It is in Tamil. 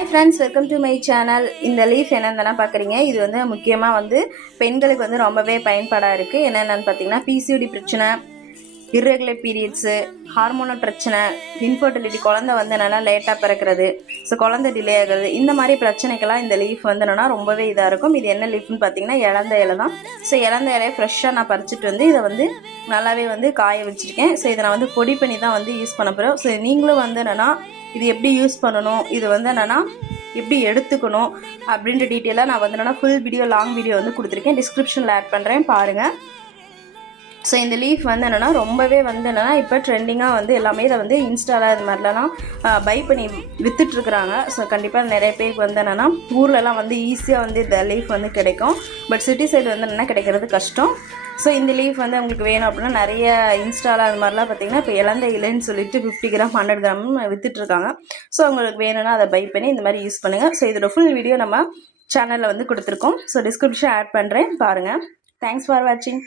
Hi friends, welcome to my channel. இந்த லீஃப் என்னன்னு பார்க்குறீங்க. இது வந்து முக்கியமாக வந்து பெண்களுக்கு வந்து ரொம்பவே பயன்பாடாக இருக்குது. என்னென்னு பார்த்தீங்கன்னா பிசிஓடி பிரச்சனை, irregular பீரியட்ஸு, ஹார்மோனல் பிரச்சனை, இன்ஃபர்டிலிட்டி, குழந்தை வந்து என்னென்னா லேட்டாக பிறக்கிறது, ஸோ குழந்தை டிலே ஆகுறது, இந்த மாதிரி பிரச்சனைக்கெல்லாம் இந்த லீஃப் வந்து என்னென்னா ரொம்பவே இதாக இருக்கும். இது என்ன லீஃப்னு பார்த்தீங்கன்னா இலந்த இலை தான். ஸோ இலந்த இலையை ஃப்ரெஷ்ஷாக நான் பறிச்சுட்டு வந்து இதை வந்து நல்லாவே வந்து காய வச்சுருக்கேன். ஸோ இதை நான் வந்து பொடி பண்ணி தான் வந்து யூஸ் பண்ண போகிறோம். ஸோ நீங்களும் வந்து என்னென்னா இது எப்படி யூஸ் பண்ணணும், இது வந்து என்னென்னா எப்படி எடுத்துக்கணும் அப்படின்ற டீட்டெயிலாக நான் வந்து என்னென்னா ஃபுல் வீடியோ லாங் வீடியோ வந்து கொடுத்துருக்கேன். டிஸ்கிரிப்ஷனில் ஆட் பண்ணுறேன், பாருங்கள். ஸோ இந்த லீஃப் வந்து என்னென்னா ரொம்பவே வந்து என்னென்னா இப்போ ட்ரெண்டிங்காக வந்து எல்லாமே இதை வந்து இன்ஸ்டாவில் இது மாதிரிலாம் பை பண்ணி விற்றுட்ருக்குறாங்க. ஸோ கண்டிப்பாக நிறைய பேருக்கு வந்து என்னென்னா ஊர்லலாம் வந்து ஈஸியாக வந்து இந்த லீஃப் வந்து கிடைக்கும். பட் சிட்டி சைடு வந்து என்னென்னா கிடைக்கிறது கஷ்டம். ஸோ இந்த லீஃப் வந்து உங்களுக்கு வேணும் அப்படின்னா நிறைய இன்ஸ்டாவில் அது மாதிரிலாம் பார்த்தீங்கன்னா இப்போ இலந்த இலைன்னு சொல்லிட்டு 50 கிராம் 100 கிராம் விற்றுட்ருக்காங்க. ஸோ உங்களுக்கு வேணும்னா அதை பை பண்ணி இந்த மாதிரி யூஸ் பண்ணுங்கள். ஸோ இதோட ஃபுல் வீடியோ நம்ம சேனலில் வந்து கொடுத்துருக்கோம். ஸோ டிஸ்கிரிப்ஷன் ஆட் பண்ணுறேன், பாருங்கள். தேங்க்ஸ் ஃபார் வாட்சிங்.